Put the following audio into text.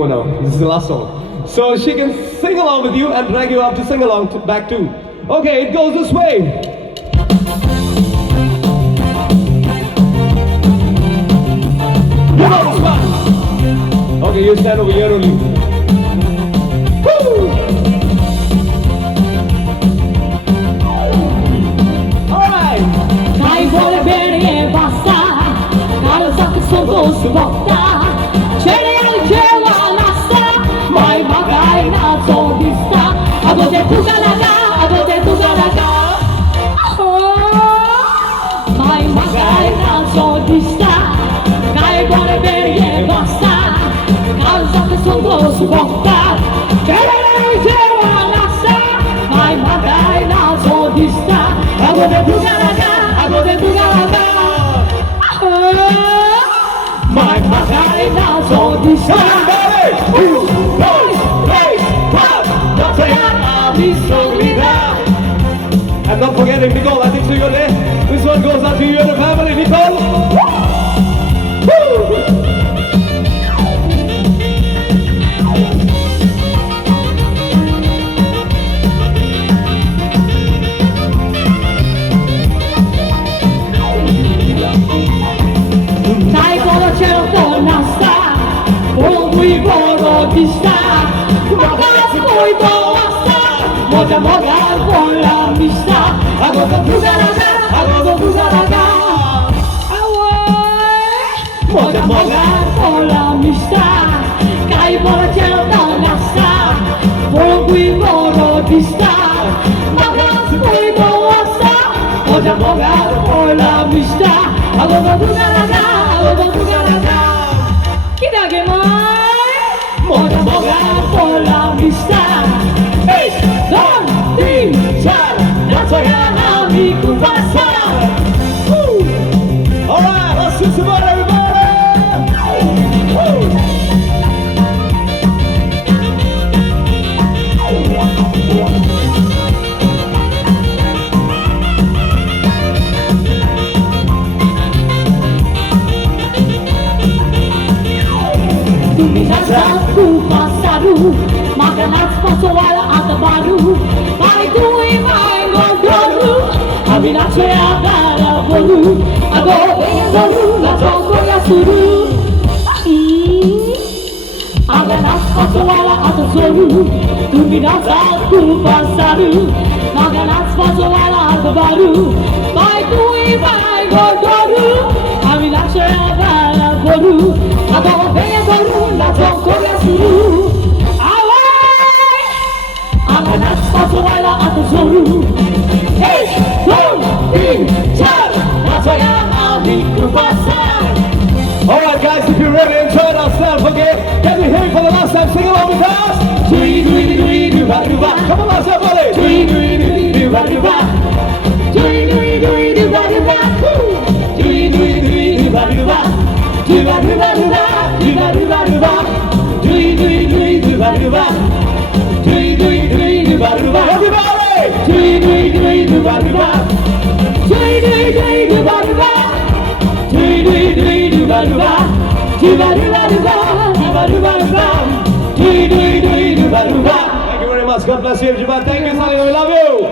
Oh no, this is the last song. So she can sing along with you and drag you up to sing along back too. Okay, it goes this way. You know this one. Okay, you stand over here only. Woo! Alright! Dai vuole bene e basta, caro sa che sono sbotta. Mai magari na solista, a dove tu galaga, a dove tu galaga. Mai magari na solista, dai vuole bene e basta, causa che sono sbotta. Mai magari na solista, a dove tu galaga, a dove tu galaga. Mai magari na solista. And not forgetting Nicole, I think so you're there. This one goes out to you and the family, Nicole. Woo! Dai con cielo tornasta, con cui volo di sta, magari poi basta, moja moja con la vista, agogo tu garaga, moja moja con la vista, dai con cielo tornasta, con cui volo di sta, magari poi basta, moja moja con la vista, agogo tu garaga. Kidage mai, moja moja por la vista. Hey, don, din, char, Nachoiea Kumpasar. All right, let's do some more, everybody. Woo! Nachoiea Kumpasar, makanat pasoala at baru, mai gogoru, ami Nachoiea garaboru, ago gogoru na Nachoiea suru. Makanat pasoala at zoru, Nachoiea Kumpasar, makanat pasoala at baru, mai gogoru, ami Nachoiea garaboru, ago gogoru na Nachoiea suru. Hey, don't be shy. Nachoiea Kumpasar. All right, guys, if you're ready to enjoy ourselves, okay? Can we hear it for the last time? Sing along with us. Come on, last time, buddy. Thank you very much. God bless you, everyone. Thank you, Saligao. We love you.